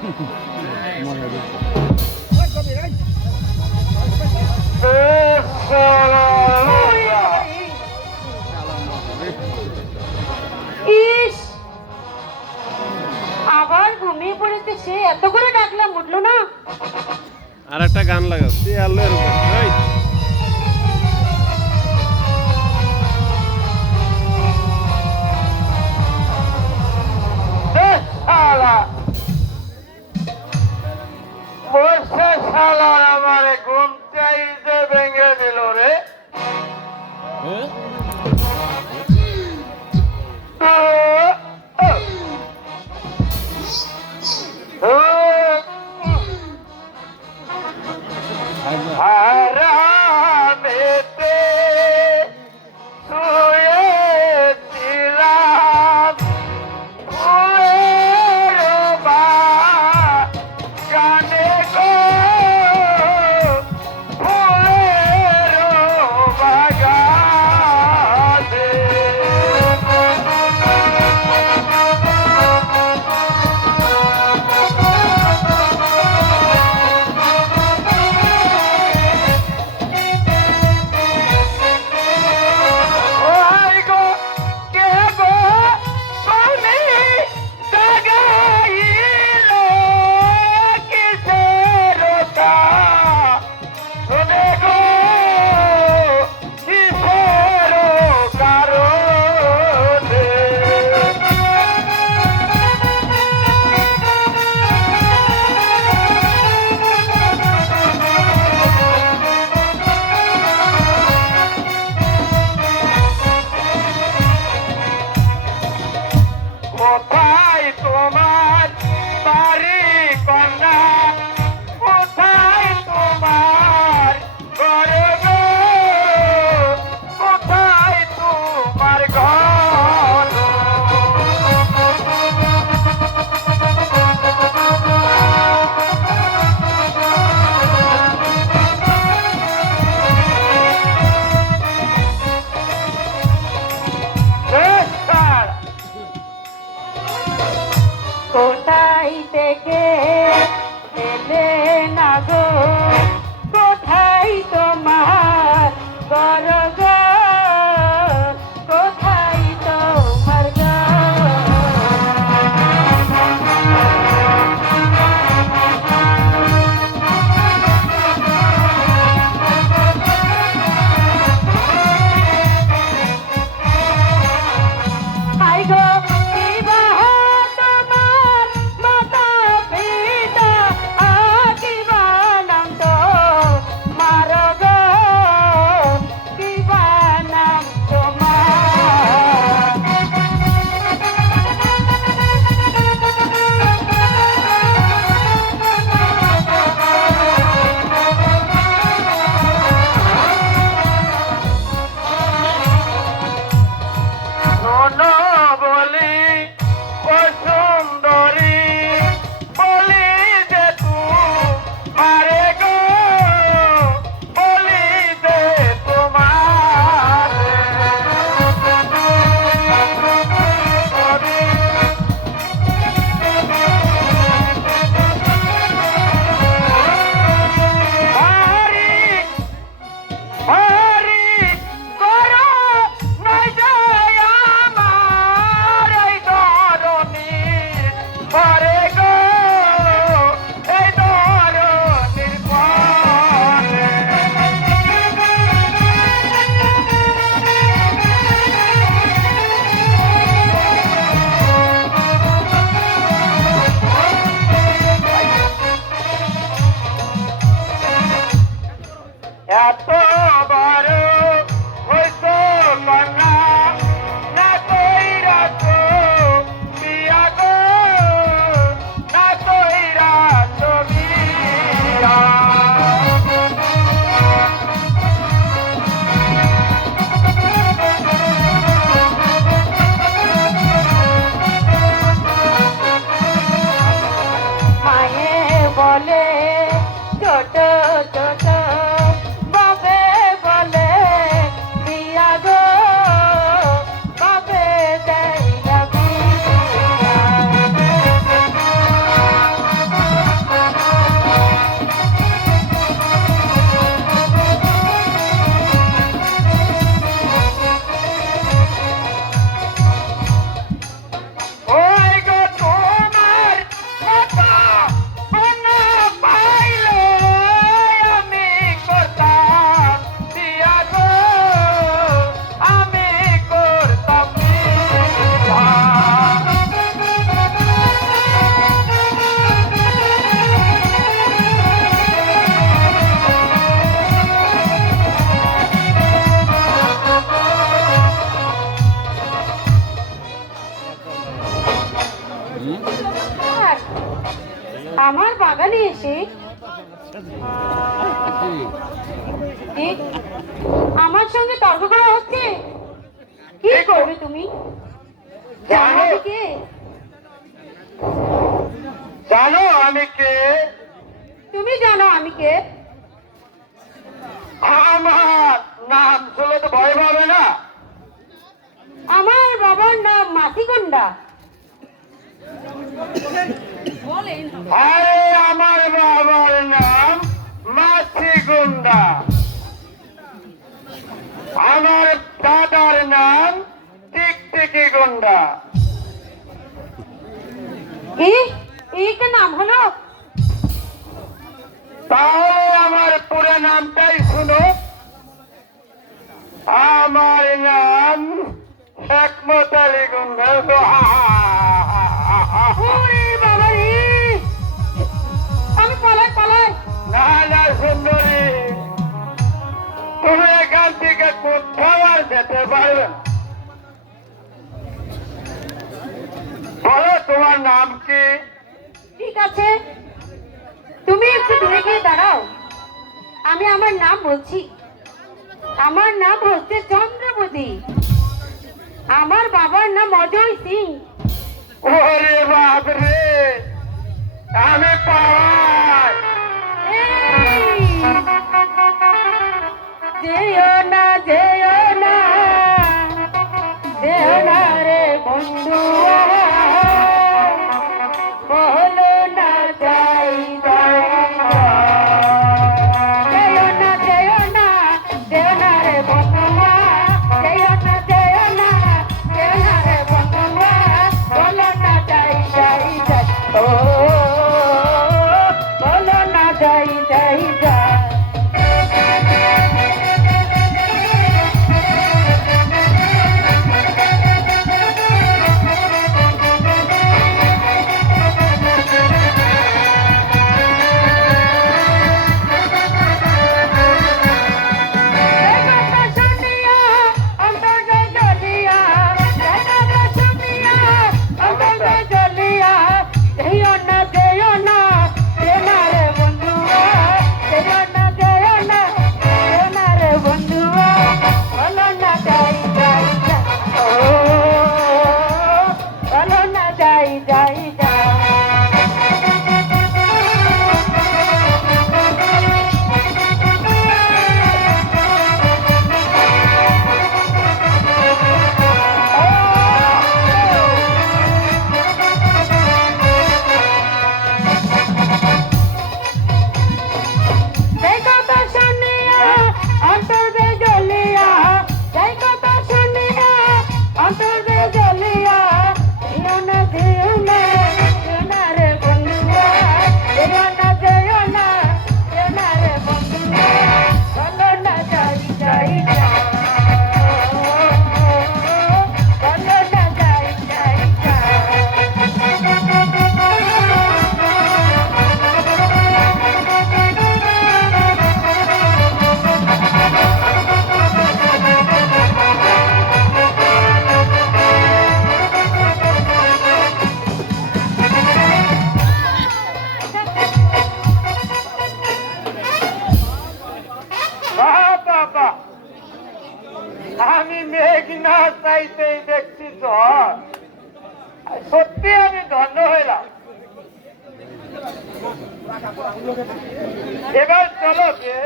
ইস, আবার ঘুমিয়ে পড়েছে সে, এত করে ডাকলাম উঠলো না। আর একটা গান লাগাচ্ছি আল্লাহর উপর। আমারে ঘুম চাইতে ভেঙে দিল রে। হারামেতে শুয়েছিলাম ফুলের বাগানে গো, ফুলের বাগানে। ওই গো কে গো তুমি জাগাইলে কিসের কারণে গো, কিসের কারণে? কোথায় তোমার বাড়ি কন্যা, কোথায় তোমার ঘর গো, কোথায় তোমার ঘর? কোথায় থেকে এলে না গো, কোথায় তোমার ঘর গো, কোথায় তোমার ঘর? হাই গো কি বাহার তোমার মাতা পিতা, কি বানাম তো মার গো, কি বানাম তোমার? শোনো বলি ও সুন্দরী, বলি যে তোমারে গো, বলি যে তোমারে। ভারী ভারী করো নয় যায় আমার এই ধরনীর পরে গো, এই ধরনীর পরে। এত বড় হইছ কন্যা, না কইরা তো বিয়া গো, না কইরা তো বিয়া। মায়ে বলে ছোট ছোট, বাবে বলে দিয়া গো, বাবে দেয় না বিয়া। আমার বাগানে এসে কি আমার সঙ্গে তর্ক করা হচ্ছে? কি করবে তুমি? জানো আমি কে? জানো আমি কে? তুমি জানো আমি কে? আমার নাম শুনলে তো ভয় পাবে না? আমার বাবার নাম মাসিগন্ডা। আরে আমার বাবার নাম মাছি গুন্ডা। আমার দাদার নাম টিকটিকি গুন্ডা। এই কে নাম হলো? তাহলে আমার পুরো নামটাই শুনো। আমার নাম হেকমত আলী গুন্ডা। ওরে বাবা রে! আমি পালাই পালাই। না না সুন্দরী, তুমি এখান থেকে কোথাও আর যেতে পারবে না। বলো তোমার নাম কি? ঠিক আছে, তুমি একটু দূরে গিয়ে দাঁড়াও, আমি আমার নাম বলছি। আমার নাম হচ্ছে চন্দ্রবতী। আমার বাবার নাম অজয় সিং। ওরে বাপ রে, আমি পালাই। এই! যেও না যেও না, যেও না রে বন্ধু, বলো না যাই যাই যাই। যেও না যেও না, যেও না রে বন্ধু, যেও না যেও না, যেও না রে বন্ধু, বলো না যাই যাই যাই। ও বলো না যাই যাই যাই। আমি মেঘ না চাইতেই দেখছি ঝড়। সত্যি আমি ধন্য হইলাম। এবার চলো কে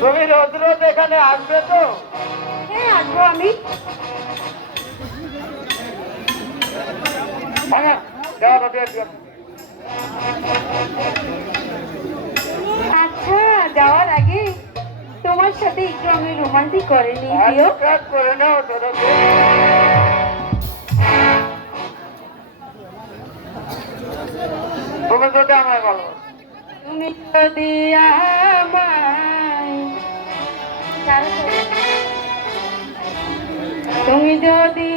তুমি রোজ রোজ এখানে আসবে তো? হ্যাঁ, আসবো আমি। হ্যাঁ, যাওয়া দিয়ে দিও। আচ্ছা, যাওয়ার আগে তোমার সাথে একটু আমি রোমান্টিক করে নিই প্রিয়। কাজ করে নাও তোরা। তুমি যদি আমায় বলো, তুমি যদি আমায় তুমি যদি